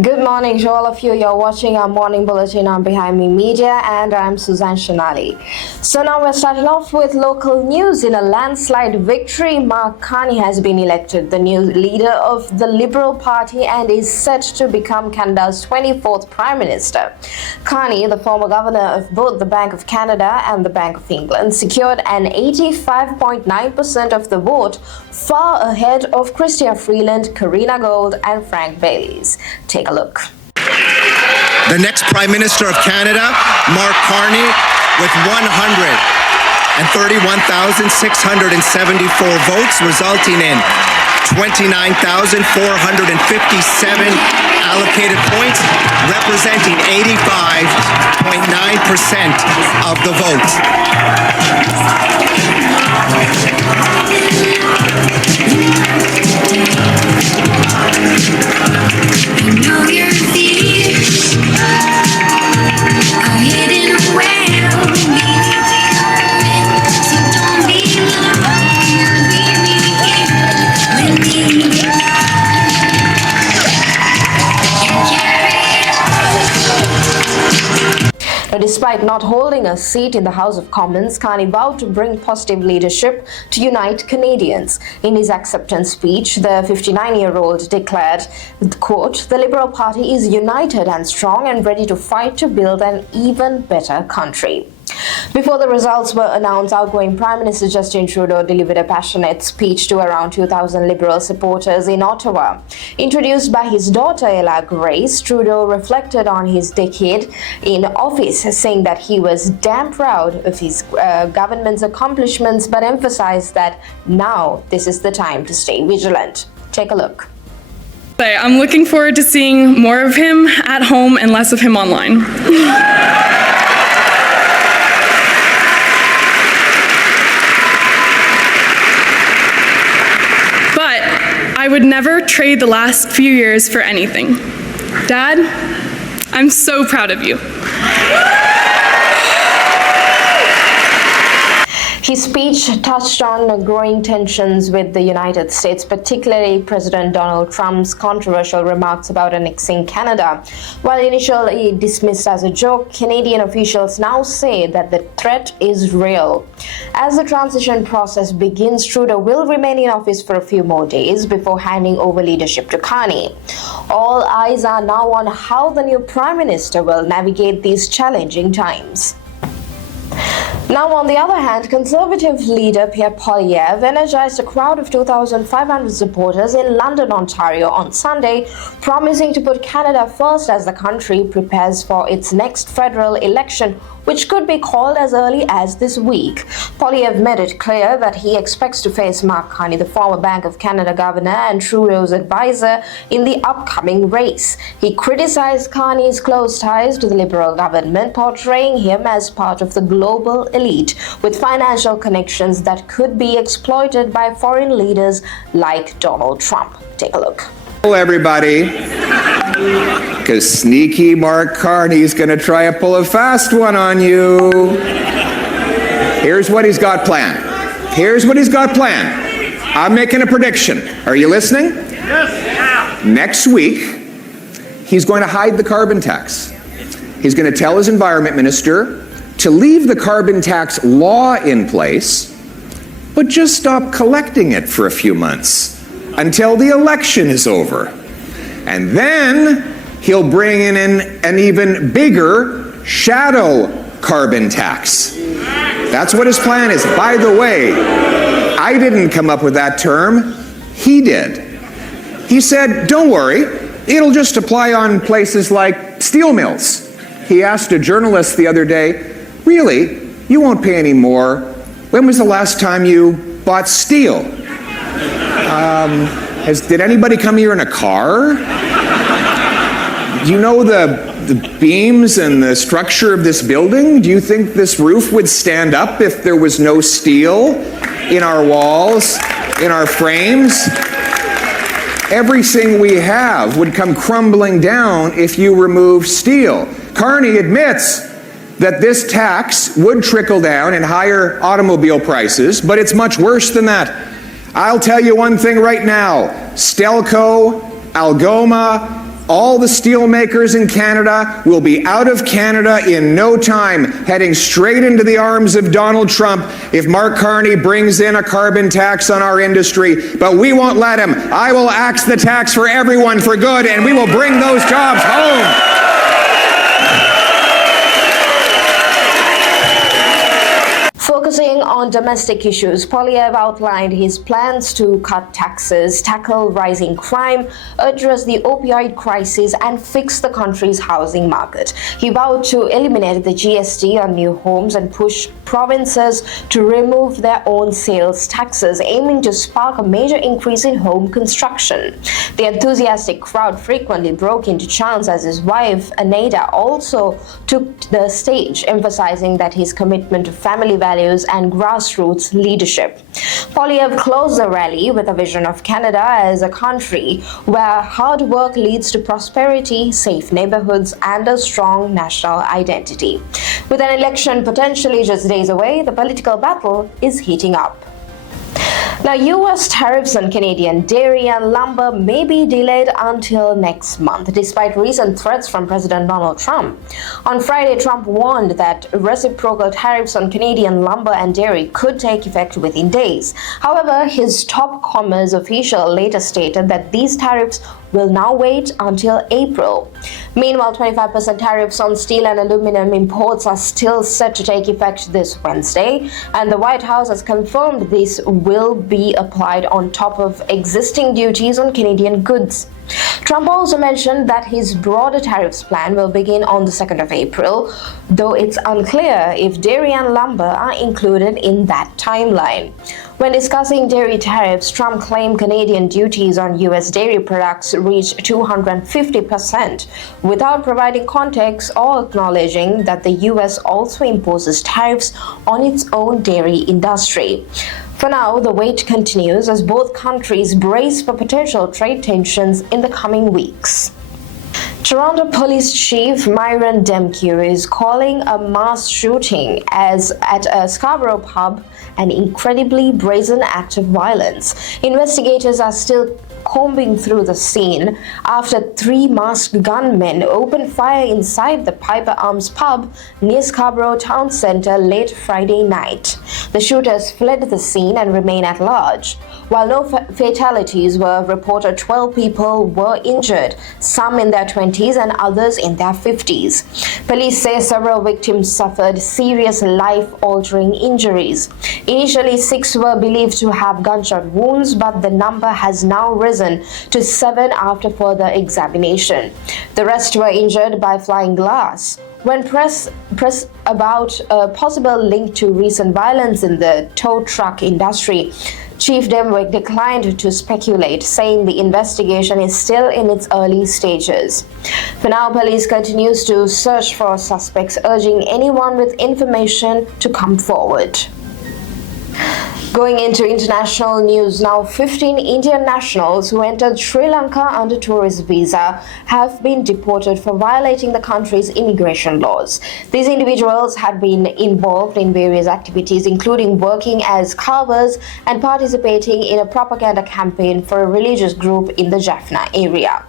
Good morning to all of you. You're watching our morning bulletin on Behind Me Media, and I'm Suzanne Shanali. So now we're starting off with local news. In a landslide victory, Mark Carney has been elected the new leader of the Liberal Party and is set to become Canada's 24th Prime Minister. Carney, the former governor of both the Bank of Canada and the Bank of England, secured an 85.9% of the vote, far ahead of Chrystia Freeland, Karina Gold, and Frank Baylis. Take a look. The next Prime Minister of Canada, Mark Carney, with 131,674 votes, resulting in 29,457 allocated points, representing 85.9% of the vote. I know your fears are hidden well beneath the carpet, so don't be alone. You'll be here when you Now, despite not holding a seat in the House of Commons, Carney vowed to bring positive leadership to unite Canadians. In his acceptance speech, the 59-year-old declared, quote, "The Liberal Party is united and strong and ready to fight to build an even better country." Before the results were announced, outgoing Prime Minister Justin Trudeau delivered a passionate speech to around 2,000 Liberal supporters in Ottawa. Introduced by his daughter Ella Grace, Trudeau reflected on his decade in office, saying that he was damn proud of his government's accomplishments, but emphasized that now this is the time to stay vigilant. Take a look. I'm looking forward to seeing more of him at home and less of him online. I would never trade the last few years for anything. Dad, I'm so proud of you. His speech touched on growing tensions with the United States, particularly President Donald Trump's controversial remarks about annexing Canada. While initially dismissed as a joke, Canadian officials now say that the threat is real. As the transition process begins, Trudeau will remain in office for a few more days before handing over leadership to Carney. All eyes are now on how the new Prime Minister will navigate these challenging times. Now, on the other hand, Conservative leader Poilievre energized a crowd of 2,500 supporters in London, Ontario on Sunday, promising to put Canada first as the country prepares for its next federal election, which could be called as early as this week. Poilievre made it clear that he expects to face Mark Carney, the former Bank of Canada governor and Trudeau's advisor, in the upcoming race. He criticized Carney's close ties to the Liberal government, portraying him as part of the global elite with financial connections that could be exploited by foreign leaders like Donald Trump. Take a look. Hello, everybody. Because sneaky Mark Carney's going to try to pull a fast one on you. Here's what he's got planned. I'm making a prediction. Are you listening? Yes. Next week, he's going to hide the carbon tax. He's going to tell his environment minister to leave the carbon tax law in place, but just stop collecting it for a few months until the election is over. And then he'll bring in an even bigger shadow carbon tax. That's what his plan is. By the way, I didn't come up with that term. He did. He said, don't worry, it'll just apply on places like steel mills. He asked a journalist the other day, really, you won't pay any more. When was the last time you bought steel? Did anybody come here in a car? Do you know the beams and the structure of this building? Do you think this roof would stand up if there was no steel in our walls, in our frames? Everything we have would come crumbling down if you remove steel. Carney admits that this tax would trickle down in higher automobile prices, but it's much worse than that. I'll tell you one thing right now, Stelco, Algoma, All the steel makers in Canada will be out of Canada in no time, heading straight into the arms of Donald Trump if Mark Carney brings in a carbon tax on our industry. But we won't let him. I will axe the tax for everyone for good, and we will bring those jobs home. Focusing on domestic issues, Poilievre outlined his plans to cut taxes, tackle rising crime, address the opioid crisis, and fix the country's housing market. He vowed to eliminate the GST on new homes and push provinces to remove their own sales taxes, aiming to spark a major increase in home construction. The enthusiastic crowd frequently broke into chants as his wife, Aneda, also took the stage, emphasizing that his commitment to family values and grassroots leadership. Poilievre closed the rally with a vision of Canada as a country where hard work leads to prosperity, safe neighborhoods, and a strong national identity. With an election potentially just days away, the political battle is heating up. Now, U.S. tariffs on Canadian dairy and lumber may be delayed until next month, despite recent threats from President Donald Trump. On Friday, Trump warned that reciprocal tariffs on Canadian lumber and dairy could take effect within days. However, his top commerce official later stated that these tariffs will now wait until April. Meanwhile, 25% tariffs on steel and aluminum imports are still set to take effect this Wednesday, and the White House has confirmed this will be applied on top of existing duties on Canadian goods. Trump also mentioned that his broader tariffs plan will begin on the 2nd of April, though it's unclear if dairy and lumber are included in that timeline. When discussing dairy tariffs, Trump claimed Canadian duties on U.S. dairy products reached 250%, without providing context or acknowledging that the U.S. also imposes tariffs on its own dairy industry. For now, the wait continues as both countries brace for potential trade tensions in the coming weeks. Toronto Police Chief Myron Demkiw is calling a mass shooting at a Scarborough pub an incredibly brazen act of violence. Investigators are still combing through the scene after 3 masked gunmen opened fire inside the Piper Arms pub near Scarborough Town Centre late Friday night. The shooters fled the scene and remain at large. While no fatalities were reported, 12 people were injured, some in their 20s and others in their 50s. Police say several victims suffered serious life-altering injuries. Initially, 6 were believed to have gunshot wounds, but the number has now risen to 7 after further examination. The rest were injured by flying glass. When pressed about a possible link to recent violence in the tow truck industry, Chief Demkiw declined to speculate, saying the investigation is still in its early stages. For now, police continues to search for suspects, urging anyone with information to come forward. Going into international news now, 15 Indian nationals who entered Sri Lanka under tourist visa have been deported for violating the country's immigration laws. These individuals had been involved in various activities, including working as carvers and participating in a propaganda campaign for a religious group in the Jaffna area.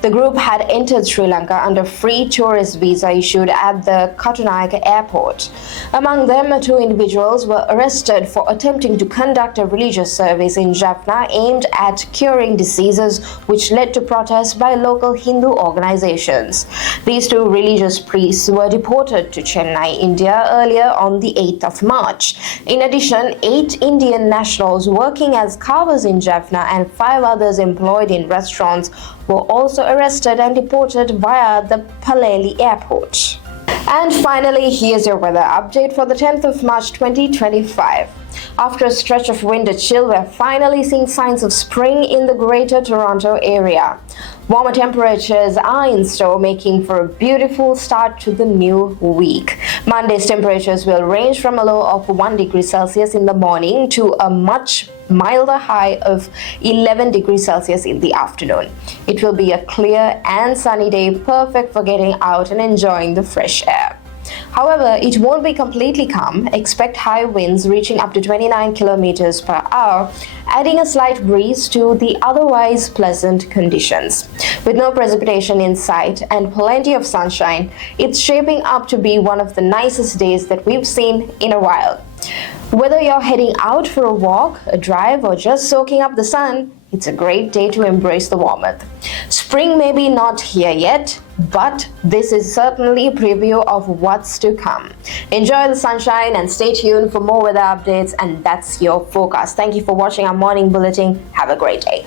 The group had entered Sri Lanka under free tourist visa issued at the Katunayake airport. Among them, 2 individuals were arrested for attempting to conduct a religious service in Jaffna aimed at curing diseases, which led to protests by local Hindu organizations. These 2 religious priests were deported to Chennai, India earlier on the 8th of March. In addition, 8 Indian nationals working as carvers in Jaffna and 5 others employed in restaurants were also arrested and deported via the Paleli airport. And finally, here's your weather update for the 10th of March 2025. After a stretch of winter chill, we're finally seeing signs of spring in the Greater Toronto area. Warmer temperatures are in store, making for a beautiful start to the new week. Monday's temperatures will range from a low of 1 degree Celsius in the morning to a much milder high of 11 degrees Celsius in the afternoon. It will be a clear and sunny day, perfect for getting out and enjoying the fresh air. However, it won't be completely calm. Expect high winds reaching up to 29 kilometers per hour, adding a slight breeze to the otherwise pleasant conditions. With no precipitation in sight and plenty of sunshine, it's shaping up to be one of the nicest days that we've seen in a while. Whether you're heading out for a walk, a drive, or just soaking up the sun, it's a great day to embrace the warmth. Spring may be not here yet, but this is certainly a preview of what's to come. Enjoy the sunshine and stay tuned for more weather updates, and that's your forecast. Thank you for watching our morning bulletin. Have a great day.